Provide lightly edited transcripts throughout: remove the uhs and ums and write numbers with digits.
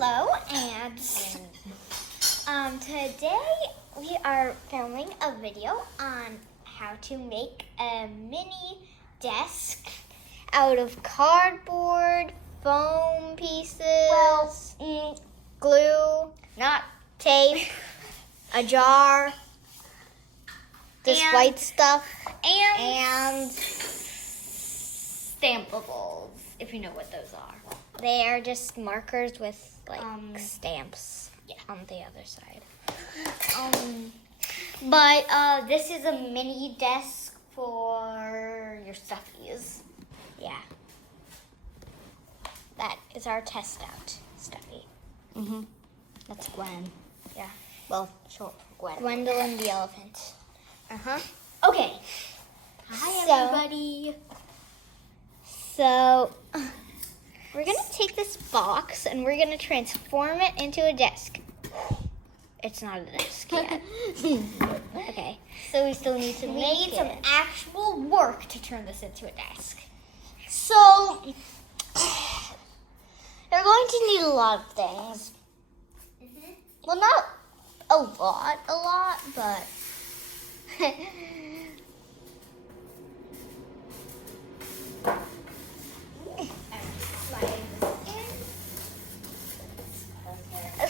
Hello, and today we are filming a video on how to make a mini desk out of cardboard, foam pieces, glue, not tape, a jar, this white stuff, and Stampables, if you know what those are. they are just markers with stamps on the other side. But this is a mini desk for your stuffies. Yeah. That is our test out stuffy. That's Gwen. Yeah. Well, short for Gwen. Gwendolyn the elephant. Okay. Hi, So- everybody. So, we're going to take this box and we're going to transform it into a desk. It's not a desk yet. Okay. So we still need to We make need it. some actual work to turn this into a desk. So, you're going to need a lot of things. Well, not a lot, but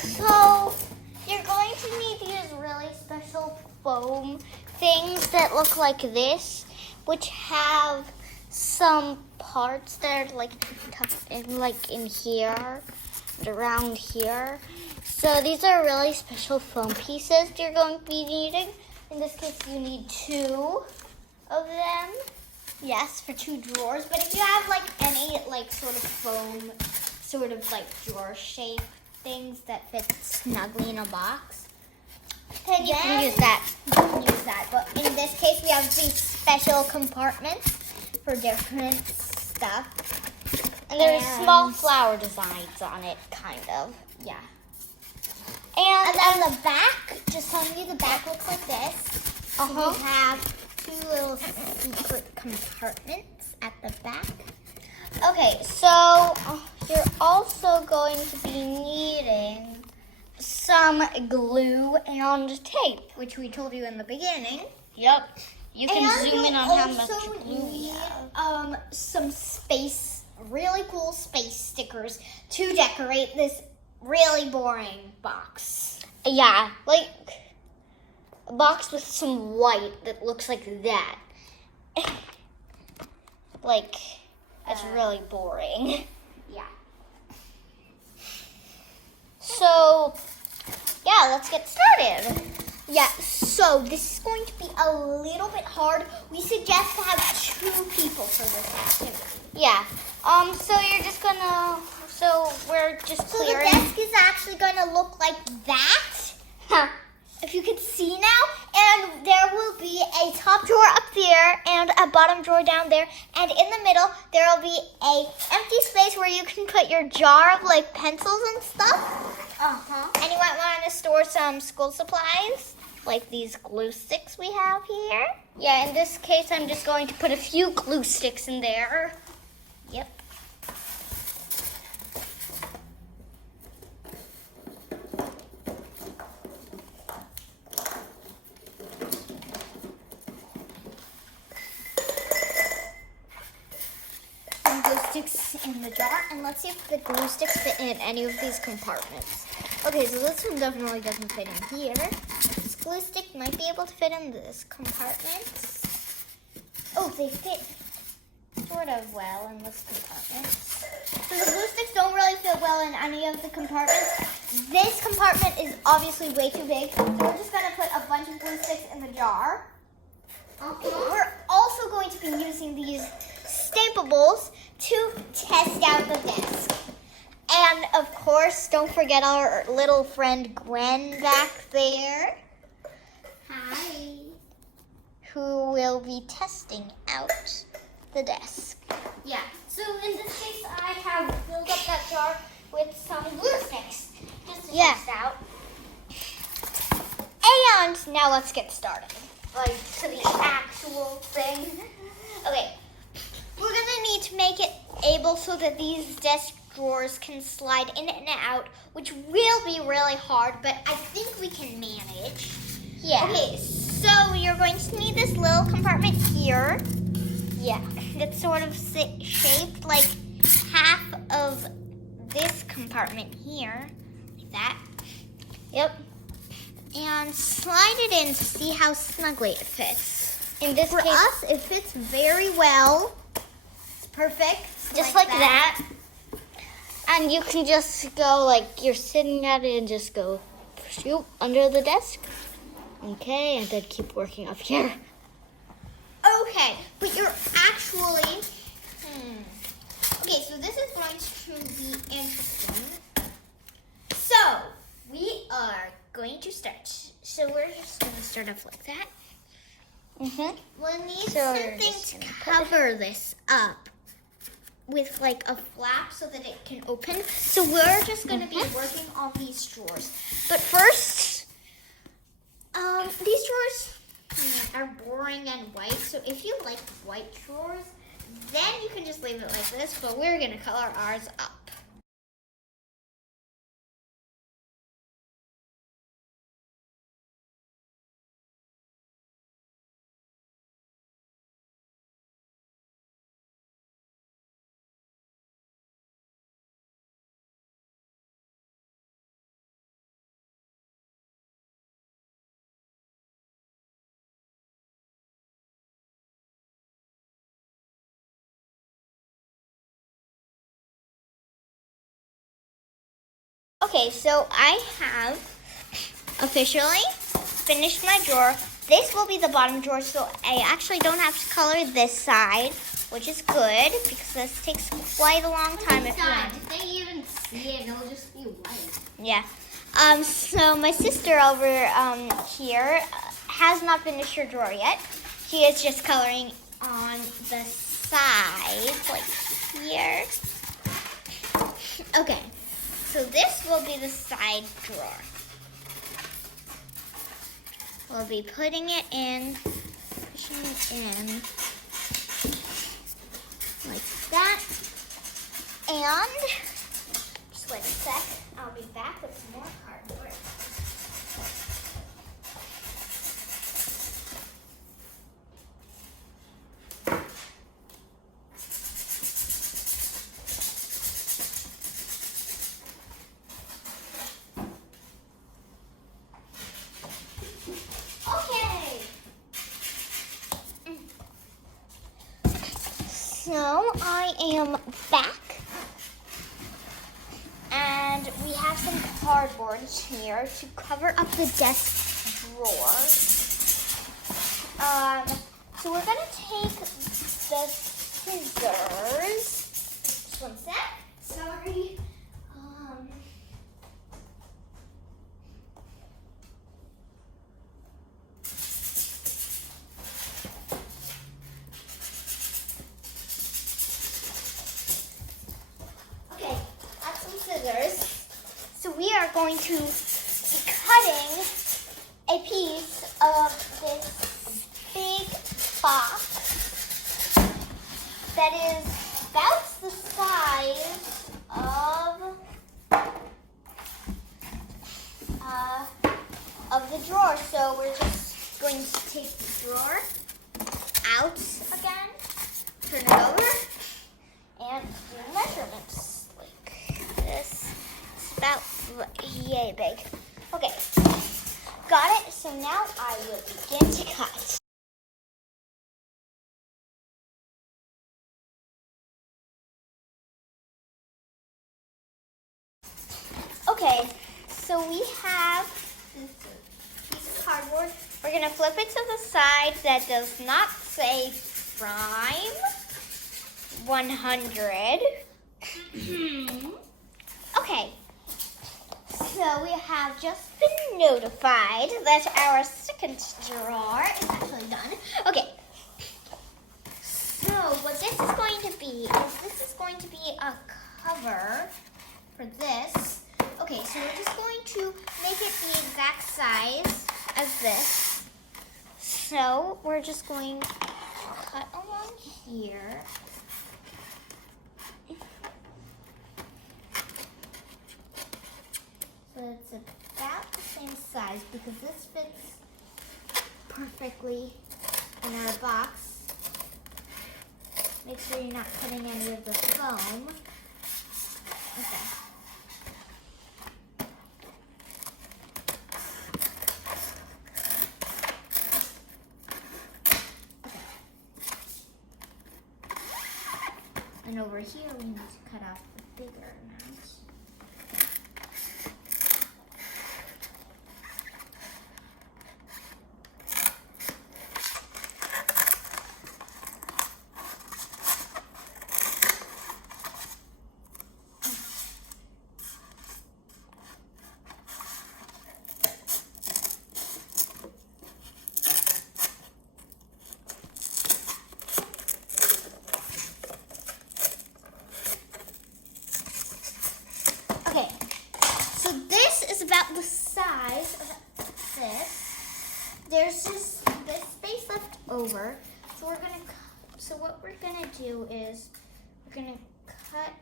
So, you're going to need these really special foam things that look like this, which have some parts that are like tucked in, like in here and around here. So these are really special foam pieces you're going to be needing. In this case, you need 2 of them. Yes, for 2 drawers. But if you have like any like sort of foam, sort of like drawer shape things that fit snugly in a box, then you can use that. You can use that. But in this case, we have these special compartments for different stuff. and there's small flower designs on it, kind of. Yeah. And on the back, just telling you, the back looks like this. So we have 2 little secret compartments at the back. Okay, so you're also going to be needing some glue and tape, which we told you in the beginning. Yep. You can And zoom in you'll on how much also glue we need, have. some really cool space stickers to decorate this really boring box. Yeah, like a box with some white that looks like that. Like, it's really boring. Yeah. So, yeah, let's get started. Yeah, so this is going to be a little bit hard. We suggest to have 2 people for this activity. Yeah. So you're just gonna. So we're just So the clearing. desk is actually going to look like that, if you can see now. And there will be a top drawer up there and a bottom drawer down there. And in the middle, there will be a empty space where you can put your jar of like pencils and stuff. And you might want to store some school supplies, like these glue sticks we have here. Yeah, in this case, I'm just going to put a few glue sticks in there. Yep. Some glue sticks in the jar, and let's see if the glue sticks fit in any of these compartments. Okay, so this one definitely doesn't fit in here. This glue stick might be able to fit in this compartment. Oh, they fit sort of well in this compartment. So the glue sticks don't really fit well in any of the compartments. This compartment is obviously way too big, so we're just going to put a bunch of glue sticks in the jar. We're also going to be using these Stampables to test out the desk. And of course, don't forget our little friend Gwen back there. Hi. Who will be testing out the desk. Yeah, so in this case, I have filled up that jar with some glue sticks just to test out. And now let's get started. Like to the actual thing. Okay, we're gonna need to make it able so that these desks drawers can slide in and out, which will be really hard, but I think we can manage. Yeah. Okay, so you're going to need this little compartment here. Yeah. That's sort of shaped like half of this compartment here, like that. Yep. And slide it in to see how snugly it fits. In this For case, us, it fits very well. It's perfect. just like that. And you can just go like you're sitting at it and just go shoot under the desk. Okay, and then keep working up here. Okay, but you're actually... Okay, so this is going to be interesting. So, we are going to start. So we're just going to start off like that. We'll need So we're something just to gonna cover this up with like a flap so that it can open. So we're just going to be working on these drawers. But first, these drawers are boring and white. So if you like white drawers, then you can just leave it like this. But we're going to color ours up. Okay, so I have officially finished my drawer. This will be the bottom drawer, so I actually don't have to color this side, which is good because this takes quite a long time if you want. If they even see it, it'll just be white. Yeah. So my sister over here has not finished her drawer yet. She is just coloring on the sides, like here. Okay. So this will be the side drawer. We'll be pushing it in like that. And just wait a sec. I'll be back with some more cardboard. So I am back, and we have some cardboard here to cover up the desk drawers. So we're gonna take the scissors. Just one sec. Sorry. Scissors. So we are going to be cutting a piece of this big box that is about the size of the drawer. So we're just going to take the drawer out again, turn it over, and do measurements. This is about yay big. Okay, got it. So now I will begin to cut. Okay, so we have this piece of cardboard. We're gonna flip it to the side that does not say Prime 100. Okay, so we have just been notified that our second drawer is actually done. Okay, so what this is going to be is this is going to be a cover for this. Okay, so we're just going to make it the exact size as this. So we're just going to cut along here. but it's about the same size because this fits perfectly in our box. Make sure you're not cutting any of the foam. Okay. And over here, we need to cut off the bigger amount. Okay, so this is about the size of this. There's just this space left over, so what we're gonna do is we're gonna cut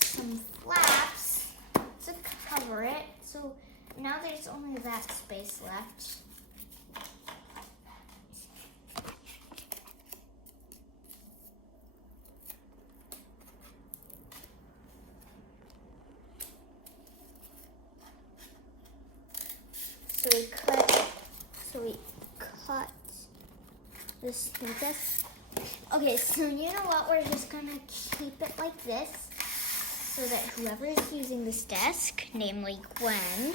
some flaps to cover it. So now there's only that space left. So we cut this like this. Okay, so you know what? We're just gonna keep it like this so that whoever is using this desk, namely Gwen,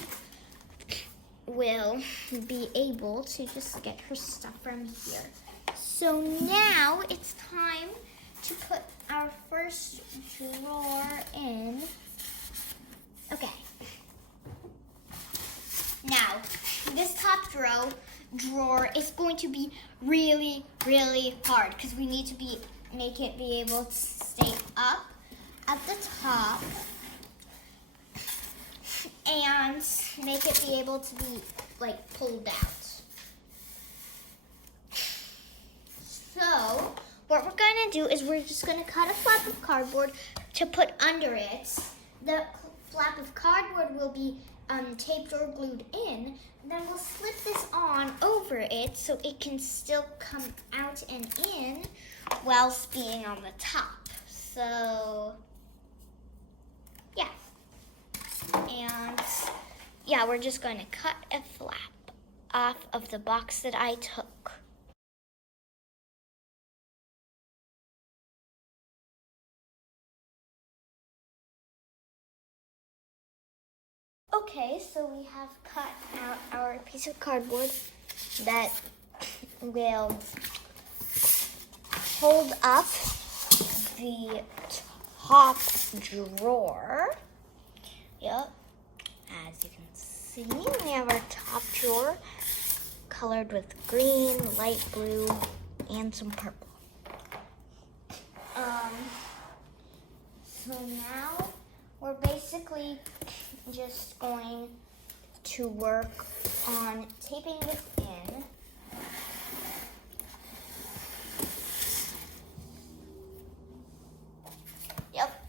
will be able to just get her stuff from here. So now it's time to put our first drawer in. Okay. Now, this top drawer is going to be really, really hard because we need to make it be able to stay up at the top and make it be able to be like pulled out. So, what we're going to do is we're just going to cut a flap of cardboard to put under it. The flap of cardboard will be taped or glued in. Then we'll slip this on over it so it can still come out and in whilst being on the top. So, yeah. And, yeah, we're just going to cut a flap off of the box that I took. Okay, so we have cut out our piece of cardboard that will hold up the top drawer. Yep, as you can see, we have our top drawer colored with green, light blue, and some purple. So now we're basically just going to work on taping this in. Yep.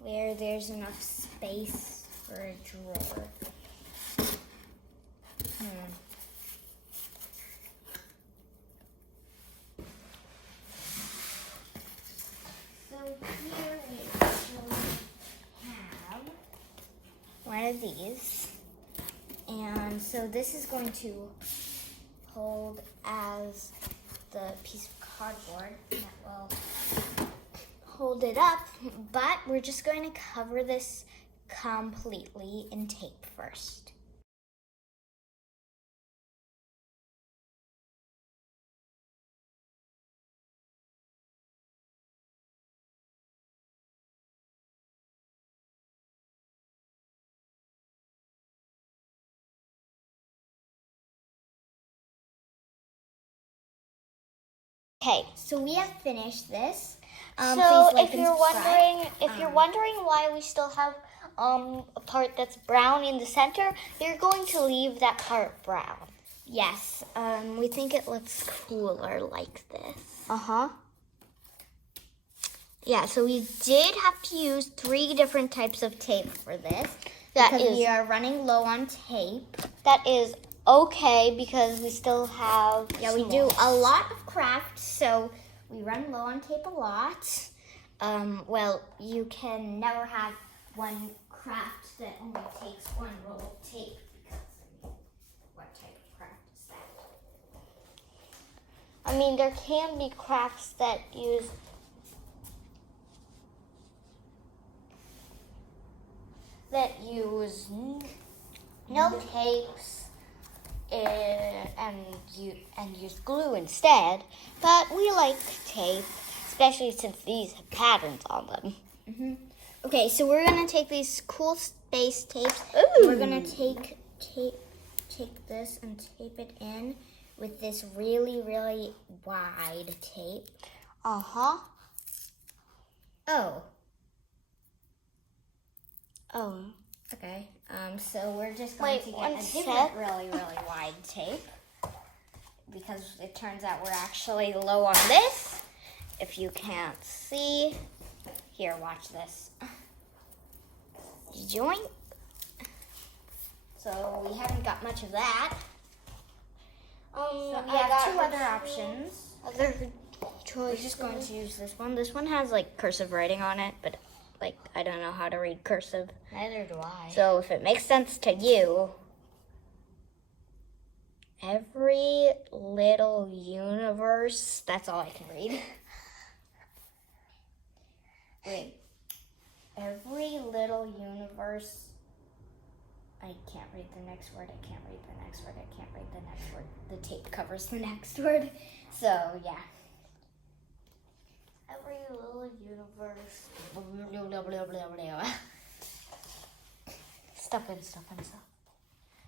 Where there's enough space for a drawer. So here we actually have one of these, and so this is going to hold as the piece of cardboard that will hold it up, but we're just going to cover this completely in tape first. Okay, so we have finished this. So please like if and you're subscribe. wondering why we still have a part that's brown in the center, you're going to leave that part brown. Yes, we think it looks cooler like this. Uh-huh. Yeah, so we did have to use 3 different types of tape for this. That because is- we are running low on tape. That is okay because we still have. Yeah, we do a lot of crafts, so we run low on tape a lot. Well, you can never have one craft that only takes 1 roll of tape because what type of craft is that? I mean, there can be crafts that use. No tapes and use glue instead, but we like tape, especially since these have patterns on them. Mm-hmm. Okay, so we're gonna take these cool space tapes. Ooh. We're gonna take this and tape it in with this really, really wide tape. Uh-huh. Oh, Oh. okay. So we're just going Wait, to get one a different sec. really, really wide tape because it turns out we're actually low on this. If you can't see, here, watch this. Joint. So we haven't got much of that. So we have 2 other options. Other We're choices. just going to use this one. This one has like cursive writing on it, but like I don't know how to read cursive. Neither do I. So if it makes sense to you, every little universe, that's all I can read. Wait. Every little universe. I can't read the next word. I can't read the next word. I can't read the next word. The tape covers the next word. So, yeah. Every little universe. Stuff in.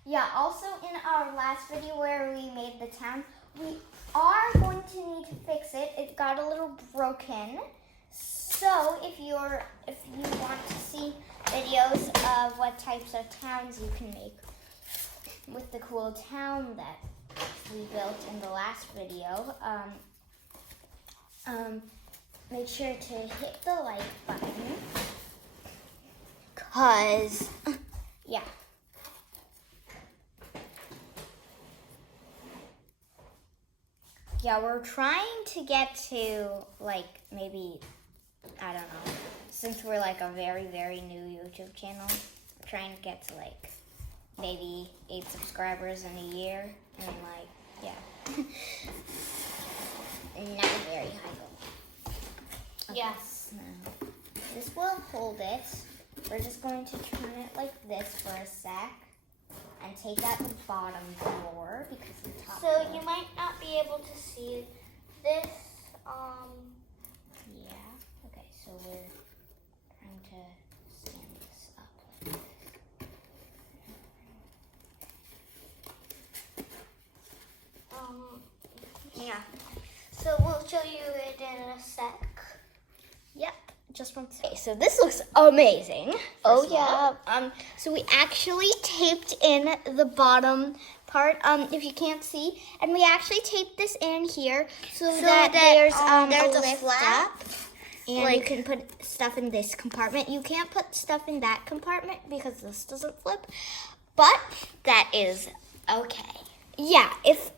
Yeah, also in our last video where we made the town, we are going to need to fix it. It got a little broken. So if you want to see videos of what types of towns you can make with the cool town that we built in the last video, make sure to hit the like button. Cause yeah. Yeah, we're trying to get to, like, maybe, I don't know, since we're, like, a very, very new YouTube channel, we're trying to get to, like, maybe 8 subscribers in a year, and, like, yeah. Not a very high goal. Okay, Yes. so this will hold it. We're just going to turn it like this for a sec. And take out the bottom drawer because the top. So you might not be able to see this. Yeah. Okay. So we're trying to stand this up. Yeah. So we'll show you it in a sec. Yep. Just one second. Okay, so this looks amazing. Oh, first of all. So we actually taped in the bottom part. If you can't see, and we actually taped this in here so that there's a lift flap. up. And you can put stuff in this compartment. You can't put stuff in that compartment because this doesn't flip. But That is okay. yeah, if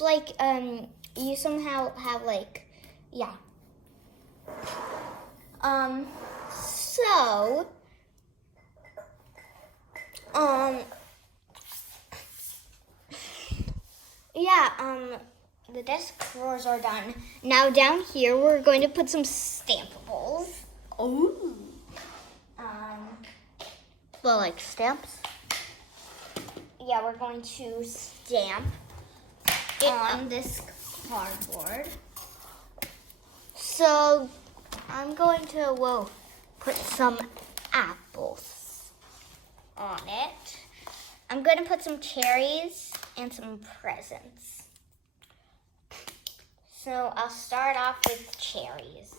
like you somehow have like yeah. So yeah, the desk drawers are done. Now down here we're going to put some stampables. Oh. Well, like stamps. Yeah, we're going to stamp it on this cardboard. So I'm going to put some apples On it. I'm going to put some cherries and some presents. So I'll start off with cherries.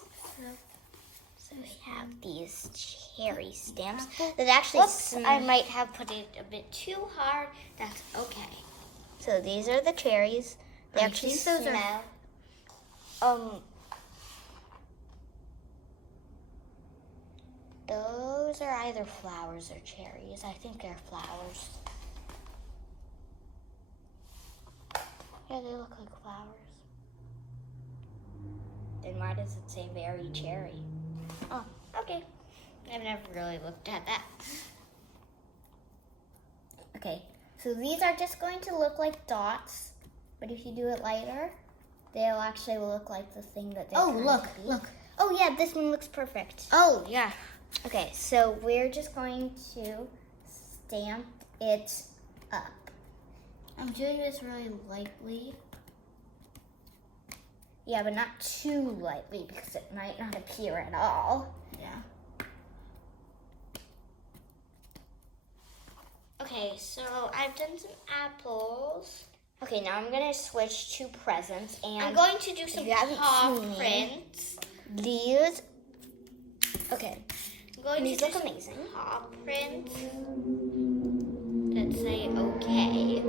So we have these cherry stamps that actually I might have put it a bit too hard. That's okay. So these are the cherries. They I actually think those smell. Those are either flowers or cherries. I think they're flowers. Yeah, they look like flowers. Then why does it say very cherry? Oh, okay. I've never really looked at that. Okay, so these are just going to look like dots, but if you do it lighter, they'll actually look like the thing that they're trying to be. look. Oh yeah, this one looks perfect. Oh, yeah. Okay, so we're just going to stamp it up. I'm doing this really lightly. Yeah, but not too lightly because it might not appear at all. Yeah. Okay, so I've done some apples. Okay, now I'm gonna switch to presents, and I'm going to do some you haven't paw seen prints. these. Okay, I'm going these to look do amazing. some paw prints that say okay.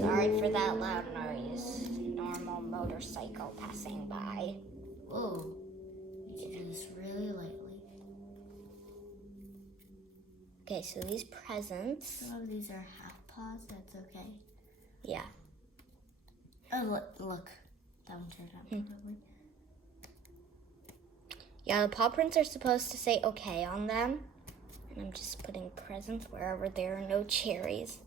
Sorry for that loud noise. Normal motorcycle passing by. Whoa. You do this really lightly. Okay, so these presents. Some of these are half paws, that's okay. Yeah. Oh, look. That one turned out perfectly. Yeah, the paw prints are supposed to say okay on them. And I'm just putting presents wherever there are no cherries.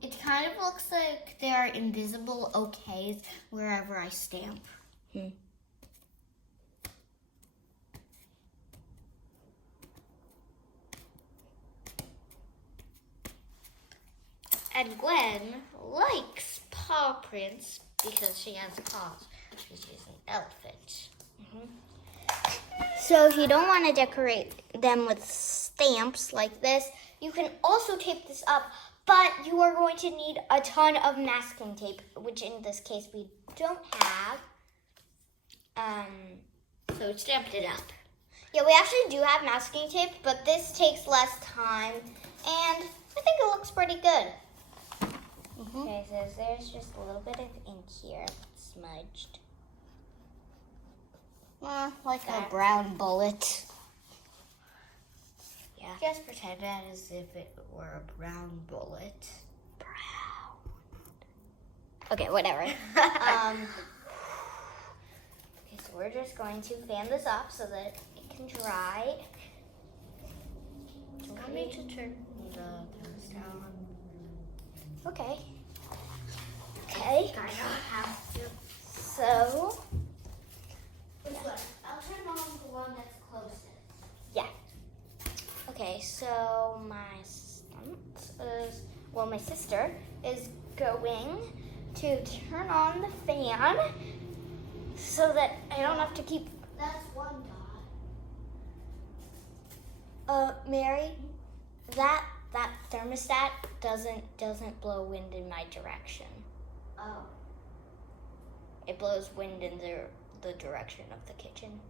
It kind of looks like there are invisible okays wherever I stamp. And Gwen likes paw prints because she has paws. She's an elephant. So if you don't want to decorate them with stamps like this, you can also tape this up, but you are going to need a ton of masking tape, which in this case we don't have. So it stamped it up. Yeah, we actually do have masking tape, but this takes less time, and I think it looks pretty good. Okay, so there's just a little bit of ink here smudged. Like That- a brown bullet. Yeah. Just pretend that as if it were a brown bullet. Okay, whatever. Okay, so we're just going to fan this up so that it can dry. Do you want me to turn the thermostat on? Okay. Okay. I don't have to. So, Which one? I'll turn on the one that's closest. yeah. Okay, so my sister is going to turn on the fan so that I don't have to keep. That's one dot. Mary, that thermostat doesn't blow wind in my direction. Oh. It blows wind in the direction of the kitchen.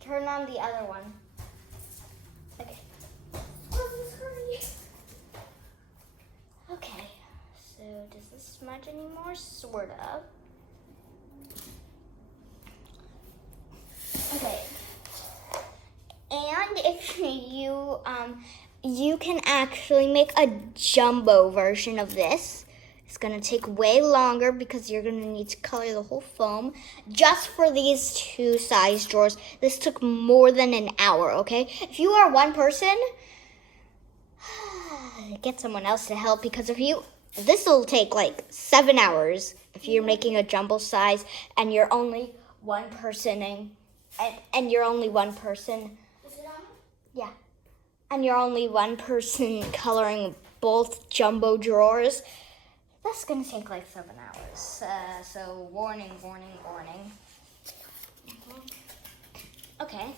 Turn on the other one. Okay. Okay. So does this smudge anymore? Sort of. Okay. And if you can actually make a jumbo version of this. It's gonna take way longer because you're gonna need to color the whole foam just for these two size drawers. This took more than an hour, okay? If you are one person, get someone else to help because this will take like 7 hours if you're making a jumbo size and you're only one person and you're only one person. Is it on? Yeah. And you're only one person coloring both jumbo drawers. That's gonna take like 7 hours. So warning. Okay.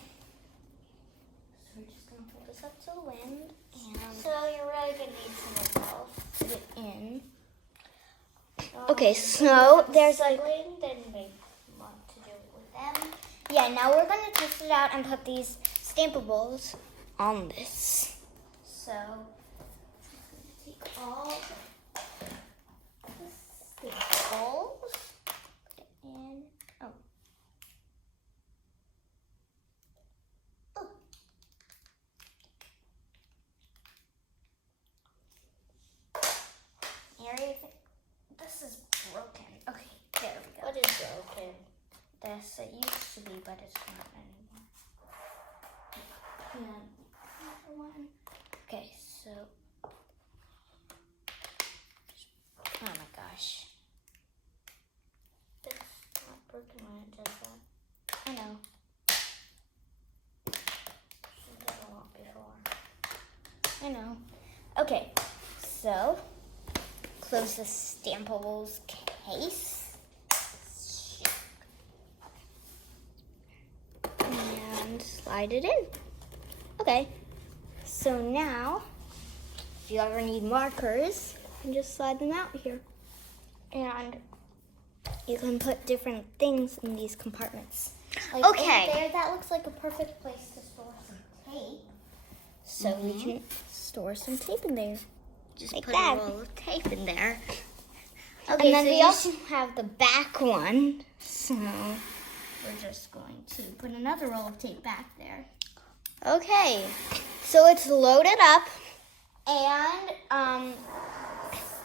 So we're just gonna hold this up to the wind and So you're really gonna need some of those. put it in. Okay, so there's like Then they want to do it with them. yeah. Now we're gonna test it out and put these stampables on this. So take all the staples, put it in. Oh, Yes, it used to be, but it's not anymore. And another one. Okay, so. Oh my gosh. It's not working when it does that. I know. It did a lot before. I know. Okay, so close the Stampables case. And slide it in. Okay, so now, if you ever need markers, you can just slide them out here. And you can put different things in these compartments. Like Okay. over there, that looks like a perfect place to store some tape. So we can store some tape in there. Just Like put that. a roll of tape in there. And then so we you also have the back one. So we're just going to put another roll of tape back there. Okay, so it's loaded up, and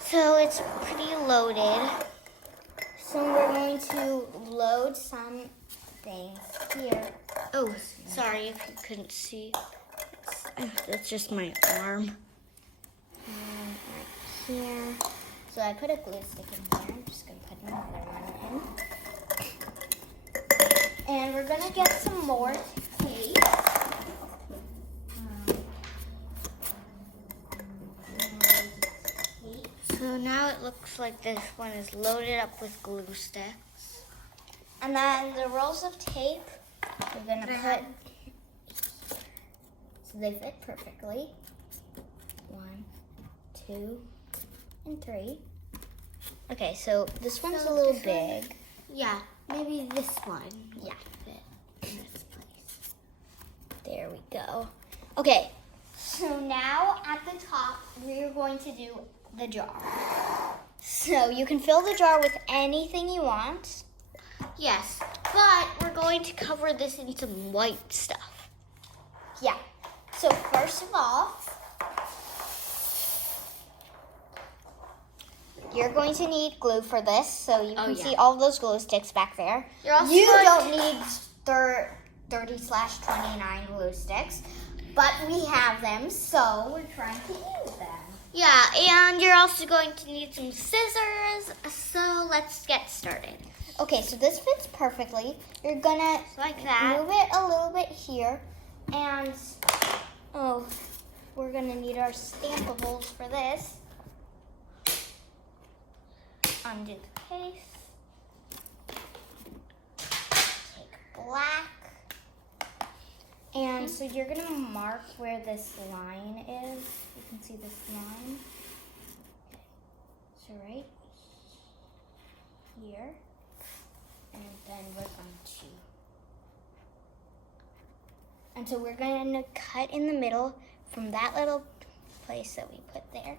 so it's pretty loaded. So we're going to load some things here. Oh, sorry if you couldn't see. That's just my arm. Right here. So I put a glue stick in here. I'm just going to put another one in. And we're going to get some more tape. So now it looks like this one is loaded up with glue sticks. And then the rolls of tape, we're going to put, so they fit perfectly. 1, 2, and 3. Okay, so this one's a little big. Yeah, maybe this one. Yeah. Fit in this place. There we go. Okay, so now at the top, we're going to do the jar. So you can fill the jar with anything you want. Yes, but we're going to cover this in some white stuff. Yeah. So first of all, you're going to need glue for this. So you can see all those glue sticks back there. You're also You going don't need 30/29 glue sticks, but we have them, so we're trying to use them. Yeah, and you're also going to need some scissors. So let's get started. Okay, so this fits perfectly. You're gonna Like that. move it a little bit here, and we're gonna need our Stampables for this. Undo the case. Take black. And so you're gonna mark where this line is. You can see this line. So right here. And then we're going to. And so we're going to cut in the middle from that little place that we put there.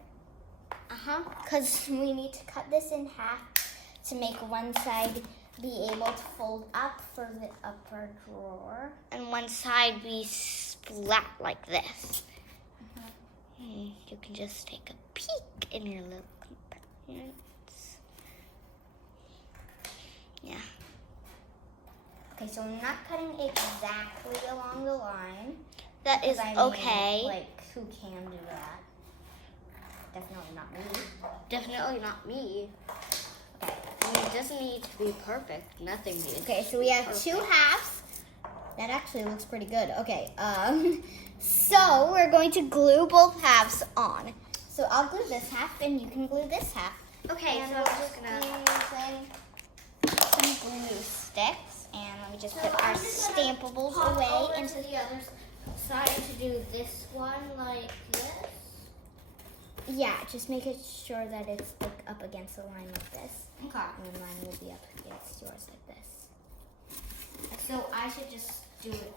Because we need to cut this in half to make one side be able to fold up for the upper drawer. And one side be flat like this. You can just take a peek in your little compartments. Yeah. Okay, so I'm not cutting exactly along the line. That is I mean, okay. Like, who can do that? Definitely not me. Definitely not me. Okay. I mean, it doesn't need to be perfect. Nothing needs Okay, to so be we have perfect. 2 halves. That actually looks pretty good. Okay, so we're going to glue both halves on. So I'll glue this half and you can glue this half. Okay, And so we're I'm just gonna... using some glue sticks. And let me just put our Stampables away into the other side to do this one like this. Yeah, just make it sure that it's like up against the line like this. Okay. And then mine will be up against yours like this. So I should just do it.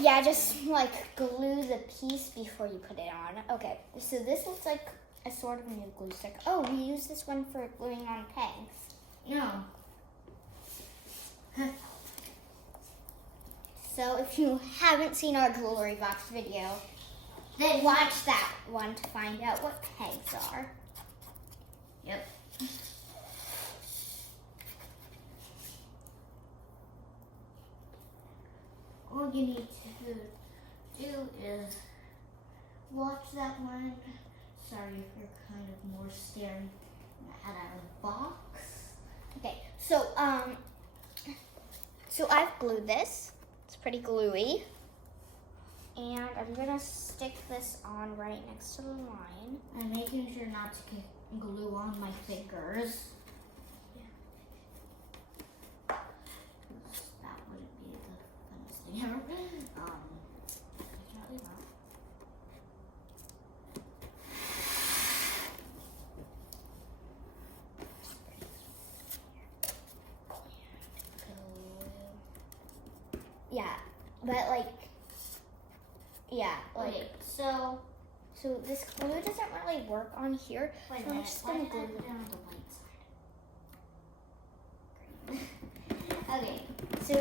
Yeah, just like glue the piece before you put it on. Okay, so this looks like a sort of new glue stick. Oh, we use this one for gluing on pegs. No. So if you haven't seen our jewelry box video, then watch that one to find out what pegs are. Yep. all you need to do is watch that one. Sorry if you're kind of more staring at our box. Okay, so I've glued this. It's pretty gluey. And I'm gonna stick this on right next to the line. I'm making sure not to get glue on my fingers. That wouldn't be the funnest thing ever. Definitely not. Yeah, but Wait, so this glue doesn't really work on here. wait a So I'm minute. just Why gonna did I glue put it. it on the white side? Okay, so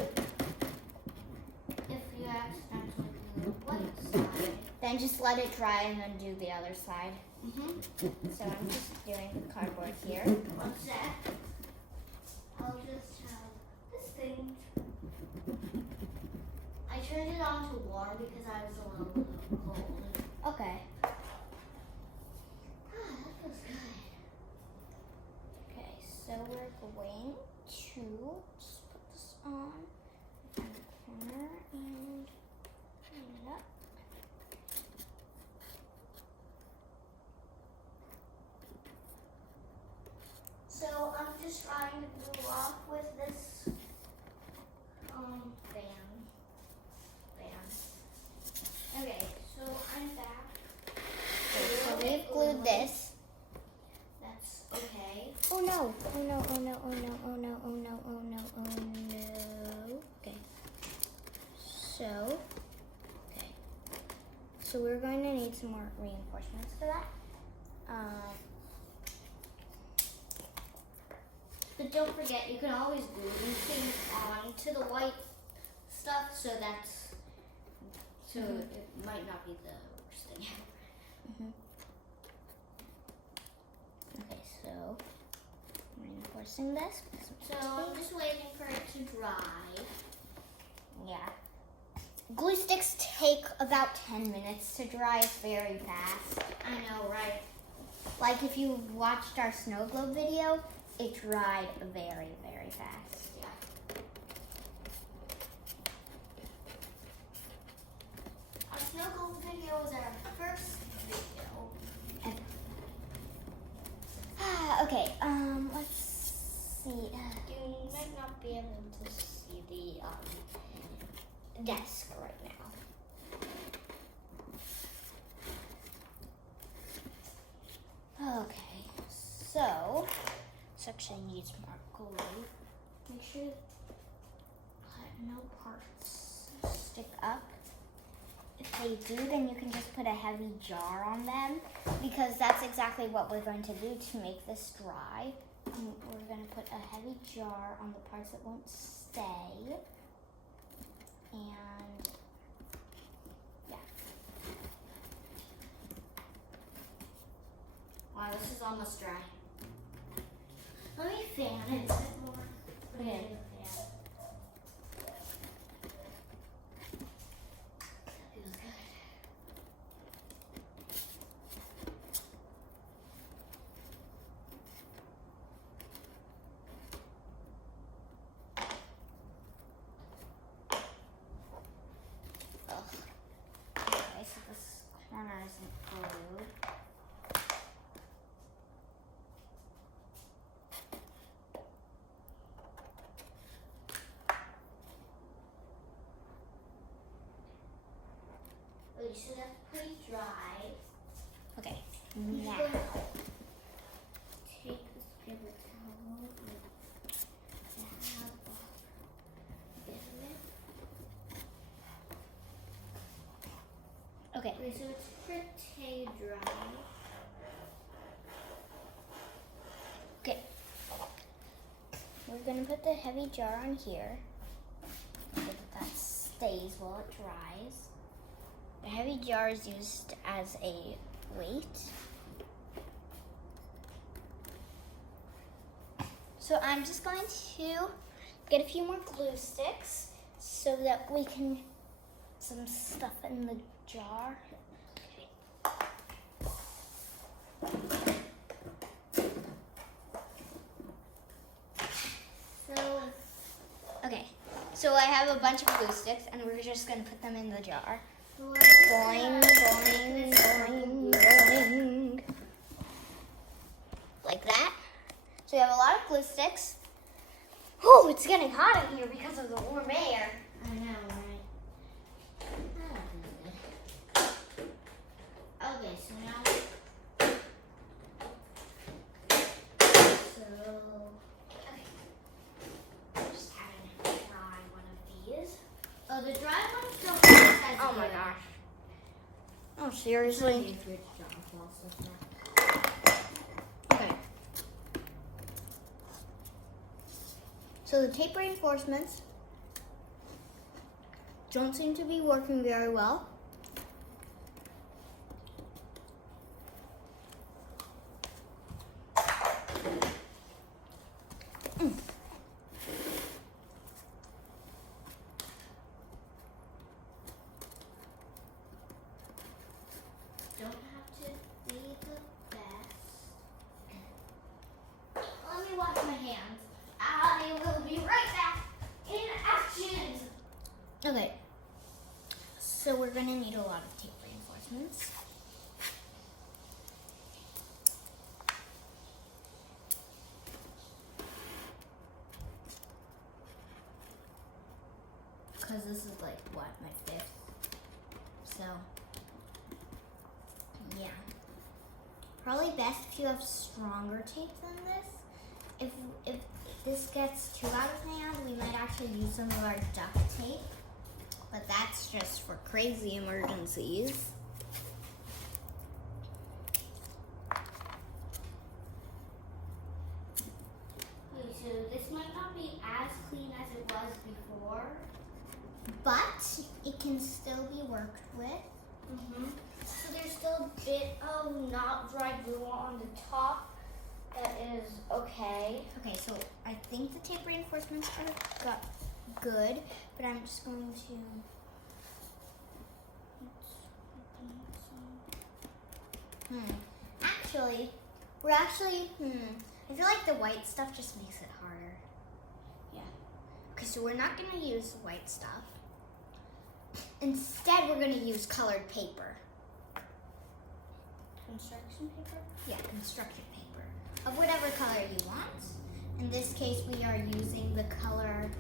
if you accidentally glue the white side, Then just let it dry and then do the other side. mm-hmm. So I'm just doing the cardboard here. One sec. I'll just have this thing. I turned it on to warm because I was a little cold. Okay. That feels good. Okay, so we're going to just put this on in the corner and clean it up. So I'm just trying to glue off with this band. Okay, so I'm back. Okay, so we've glued this. That's okay. Oh no, oh no, oh no, oh no, oh no, oh no, oh no, oh no. Okay. Okay. So we're going to need some more reinforcements for that. But don't forget, you can always glue these things onto the white stuff, so it might not be the worst thing ever. Okay, so reinforcing this. So I'm just waiting for it to dry. Yeah. Glue sticks take about 10 minutes to dry. It's very fast. I know, right? Like if you watched our snow globe video, it dried very, very fast. Yeah. Our snow globe video was our first video. Okay, let's see. You might not be able to see the Desk right now. Okay, so this actually needs more glue. Make sure no parts stick up. If they do, then you can just put a heavy jar on them because that's exactly what we're going to do to make this dry. We're going to put a heavy jar on the parts that won't stay. And yeah. Wow, this is almost dry. Let me fan it a bit more. Okay. Fan. That feels good. Okay, so this corner isn't glued. Okay, so that's pretty dry. Okay, You now. can take this paper towel and dab off a bit of it. Okay, Okay, so it's pretty dry. okay. We're gonna put the heavy jar on here so that stays while it dries. The heavy jar is used as a weight. So I'm just going to get a few more glue sticks so that we can some stuff in the jar. So I have a bunch of glue sticks, and we're just gonna put them in the jar. Boing, boing, boing, boing. Like that. So we have a lot of glue sticks. Oh, it's getting hot in here because of the warm air. I know, right? Okay, so now. Just having to try one of these. Oh, the dry ones don't taste as Oh my good. gosh. Oh, seriously? Okay. So the tape reinforcements don't seem to be working very well. Don't have to be the best. Let me wash my hands. I will be right back in action. Okay. So we're gonna need a lot of tape reinforcements. Because this is like, what, my fifth? So, yeah. Probably best if you have stronger tape than this. If this gets too out of hand, we might actually use some of our duct tape. But that's just for crazy emergencies. Okay, so this might not be as clean as it was before. But it can still be worked with. So there's still a bit of not dry glue on the top. That is okay. Okay, so I think the tape reinforcements are got good, but I'm just going to. Actually, I feel like the white stuff just makes it harder. Yeah. Okay, so we're not gonna use the white stuff. Instead, we're gonna use colored paper. Construction paper? Yeah, construction paper. Of whatever color you want. In this case, we are using the color.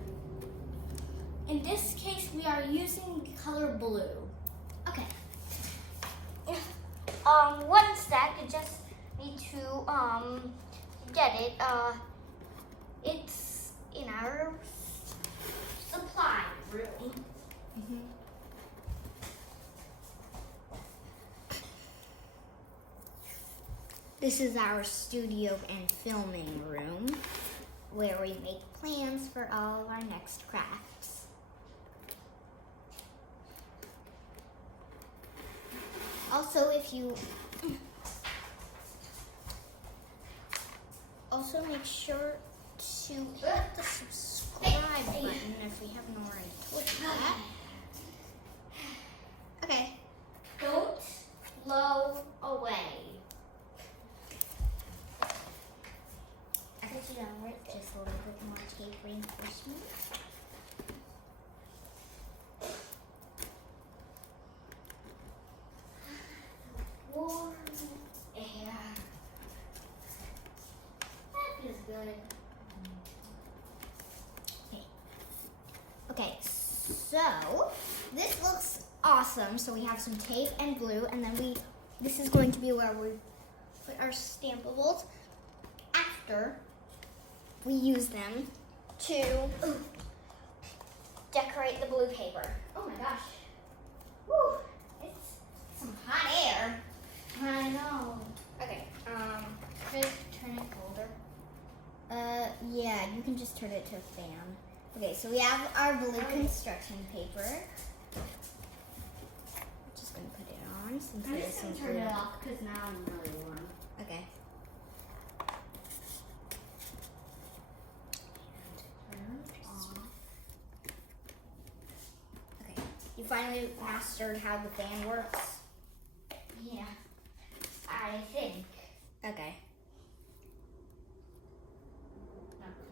In this case, we are using color blue. Okay. One sec, I just need to get it. It's in our supply room. This is our studio and filming room where we make plans for all of our next crafts. Also, if you also make sure to hit the subscribe button if we haven't already told you that. Okay. Don't blow away. Put it on with just a little bit more tape reinforcement. Warm air. That feels good. Okay, so this looks awesome. So we have some tape and glue, and then this is going to be where we put our stampables after we use them to decorate the blue paper. Oh my gosh. Whew, it's some hot air. I know. Okay, should I turn it colder? Yeah, you can just turn it to a fan. Okay, so we have our blue construction paper. Just gonna put it on since I'm there's just some gonna turn glue. it off because now I'm really warm. Okay. Okay. You finally mastered how the fan works? Yeah, I think. Okay.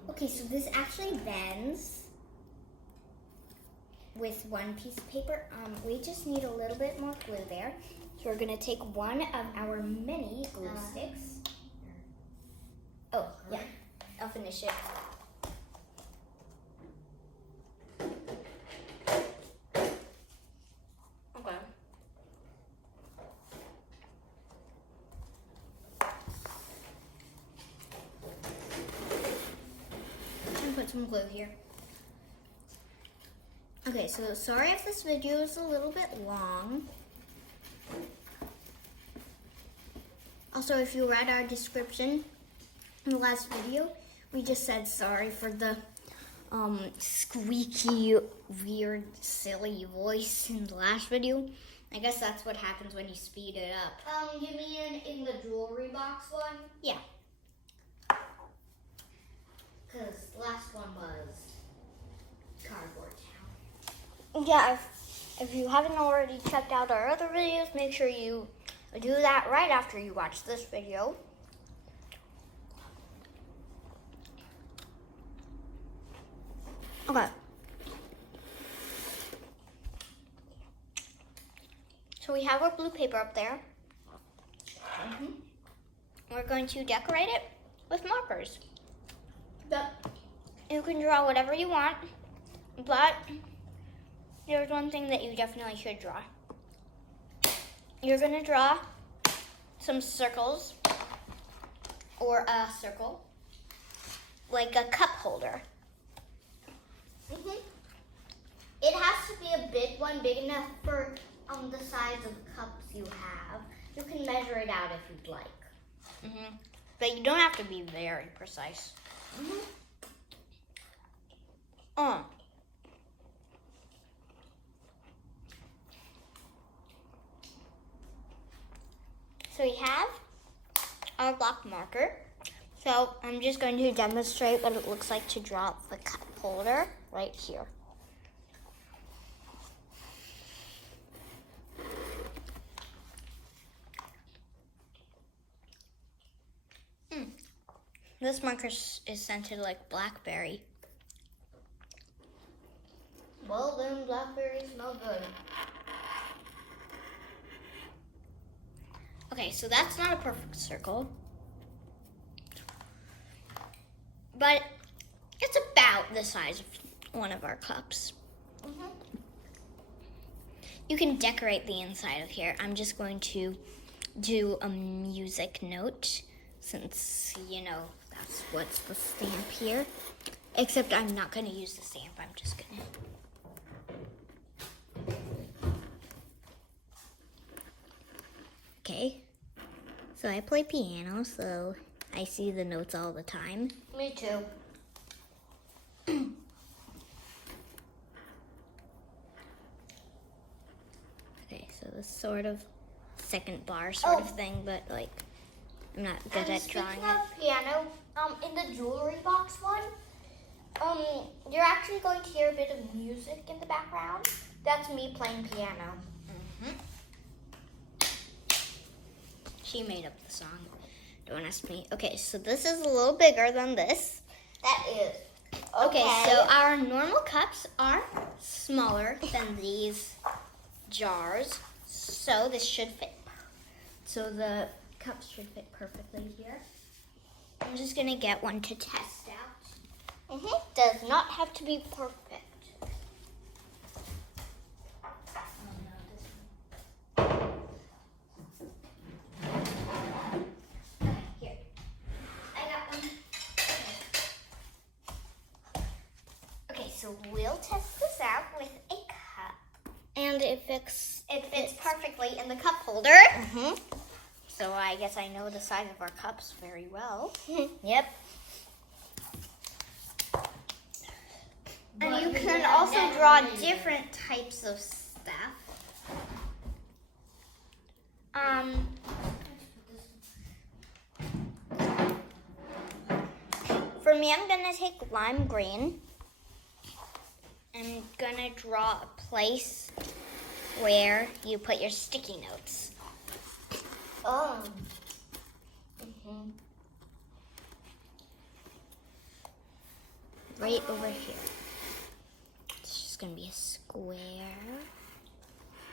Okay, so this actually bends with one piece of paper. We just need a little bit more glue there. So we're gonna take one of our mini glue sticks. Oh, yeah, I'll finish it. Okay. And put some glue here. Okay, so sorry if this video is a little bit long. Also, if you read our description in the last video, we just said sorry for the squeaky, weird, silly voice in the last video. I guess that's what happens when you speed it up. You mean in the jewelry box one? Yeah. Because last one was Cardboard Town. Yeah, if you haven't already checked out our other videos, make sure you do that right after you watch this video. Okay. So we have our blue paper up there. We're going to decorate it with markers. You can draw whatever you want, but there's one thing that you definitely should draw. You're going to draw some circles, or a circle, like a cup holder. It has to be a big one, big enough for the size of cups you have. You can measure it out if you'd like. But you don't have to be very precise. So we have our block marker. So I'm just going to demonstrate what it looks like to draw the cup holder right here. This marker is scented like blackberry. Well, then blackberries smell good. Okay, so that's not a perfect circle, but it's about the size of one of our cups. You can decorate the inside of here. I'm just going to do a music note since, you know, that's what's the stamp here. Except I'm not going to use the stamp. I'm just going to... Okay, so I play piano, so I see the notes all the time. Me too. Okay, so this sort of second bar sort of thing, but like I'm not good at drawing Speaking it. of piano, in the jewelry box one, you're actually going to hear a bit of music in the background. That's me playing piano. She made up the song. Don't ask me. Okay, so this is a little bigger than this. That is. Okay, so our normal cups are smaller than these jars. So this should fit. So the cups should fit perfectly here. I'm just gonna get one to test out. Does not have to be perfect. Here. I got one. Okay, so we'll test this out with a cup. And it fits perfectly in the cup holder. So I guess I know the size of our cups very well. Yep. And you can also draw different types of stuff. For me, I'm gonna take lime green I'm gonna draw a place where you put your sticky notes. Oh. Mhm. Right over here. It's just gonna be a square.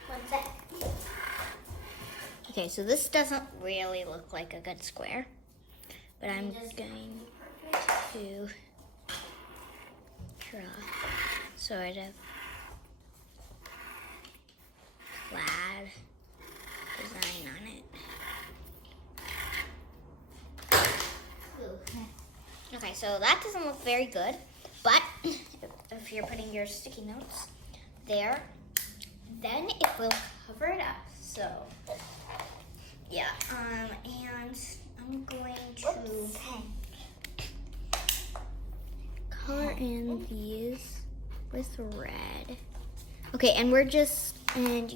What's that? Okay, so this doesn't really look like a good square, but I'm Just- going to draw sort of plaid design on it. Okay, so that doesn't look very good, but if you're putting your sticky notes there, then it will cover it up. So, yeah, and I'm going to color in these with red. Okay, and we're just going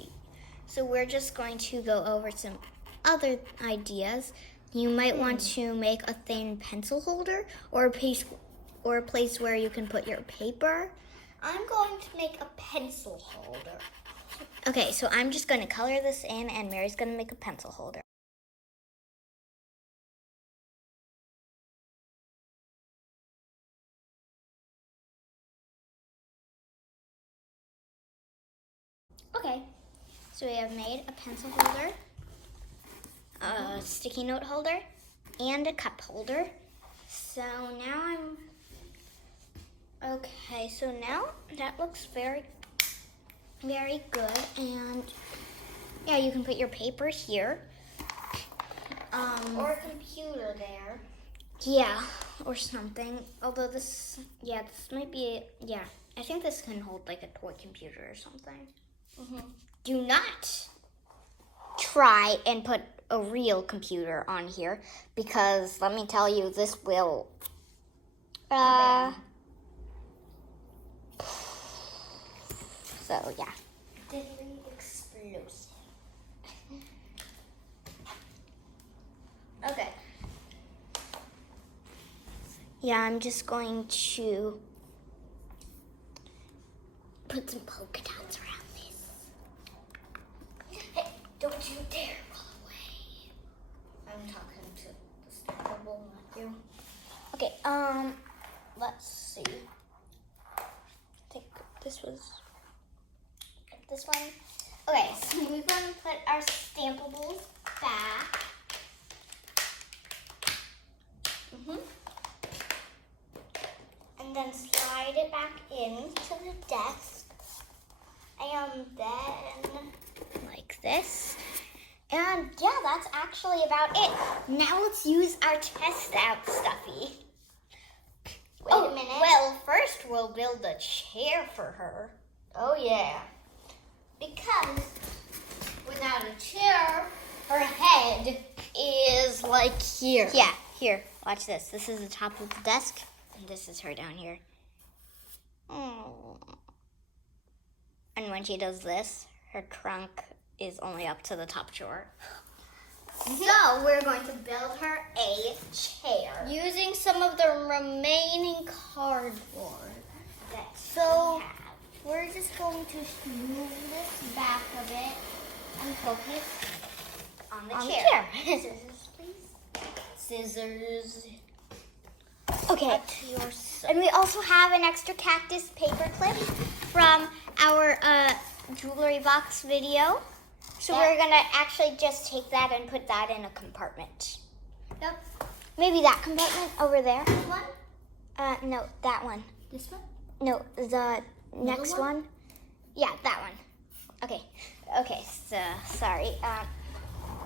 to go over some other ideas. You might want to make a thin pencil holder or a place where you can put your paper. I'm going to make a pencil holder. Okay, so I'm just going to color this in, and Mary's going to make a pencil holder. Okay, so we have made a pencil holder, a sticky note holder, and a cup holder. So now okay, so now that looks very, very good. And yeah, you can put your paper here. Or a computer there. Yeah, or something. Although this might be, I think this can hold like a toy computer or something. Mm-hmm. Do not try and put a real computer on here, because let me tell you, this will so yeah. Deadly explosive. Okay. Yeah, I'm just going to put some polka dots around this. Hey, don't you dare roll away. I'm talking to the stackable, not you. Okay, let's see. I think this was this one. Okay, so we're going to put our stampables back. And then slide it back into the desk. And then Like this. And yeah, that's actually about it. Now let's use our test out stuffy. Wait a minute. Well, first we'll build a chair for her. Oh yeah. Because without a chair, her head is like here. Yeah, here, watch this. This is the top of the desk, and this is her down here. Oh. And when she does this, her trunk is only up to the top drawer. So we're going to build her a chair Using some of the remaining cardboard. that So- we have. We're just going to move this back a bit and focus On the on chair. the chair. Scissors, please. Scissors. Okay, To yourself. and we also have an extra cactus paper clip from our jewelry box video. So Yeah. we're gonna actually just take that and put that in a compartment. Yep. Maybe that compartment over there. This one? No, that one. This one? No, the next one? one. Yeah, that one. Okay. Okay, so sorry.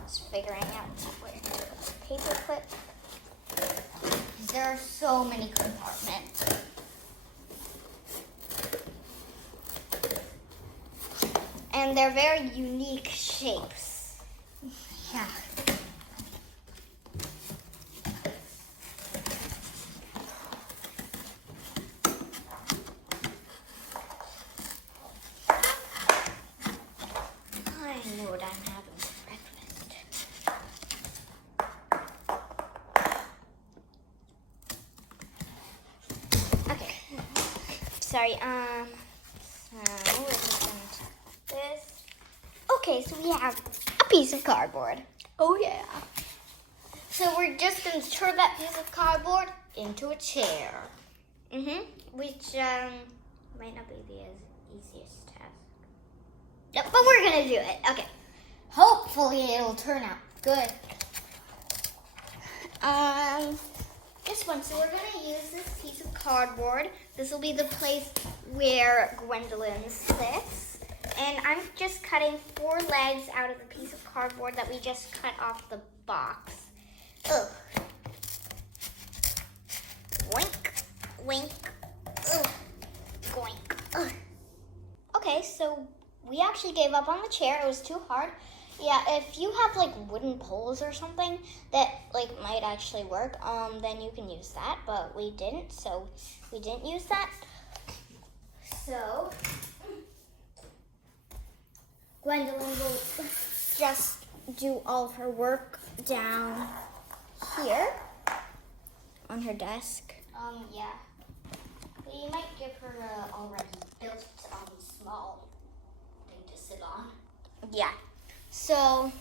Just figuring out where the paper clip. There are so many compartments. And they're very unique shapes. Yeah. I know what I'm having for breakfast. Okay. Sorry, Okay, so we have a piece of cardboard. Oh yeah. So we're just going to turn that piece of cardboard into a chair. Which might not be the easiest task. Yep, but we're going to do it. Okay. Hopefully it'll turn out good. This one. So we're going to use this piece of cardboard. This will be the place where Gwendolyn sits. And I'm just cutting 4 legs out of the piece of cardboard that we just cut off the box. Ugh. Wink, wink, ugh, goink. Ugh. Okay, so we actually gave up on the chair. It was too hard. Yeah, if you have like wooden poles or something that like might actually work, then you can use that. But we didn't, so we didn't use that. So Gwendolyn will just do all of her work down here on her desk. Yeah. But you might give her a already built small thing to sit on. Yeah. So,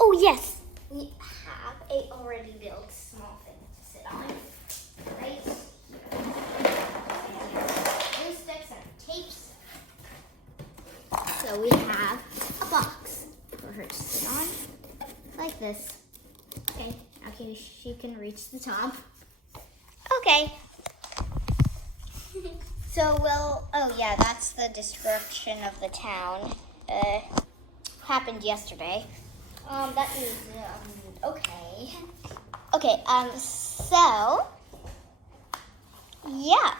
oh yes, we have a already built small thing to sit on. Right here. Glue sticks and tapes. So we have a box for her to sit on, like this. Okay, she can reach the top. Okay. So oh yeah, that's the destruction of the town. Happened yesterday. That is, okay. Okay, so, yeah,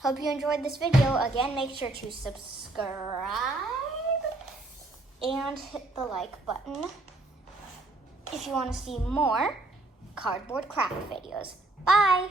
hope you enjoyed this video. Again, make sure to subscribe and hit the like button if you want to see more cardboard craft videos. Bye!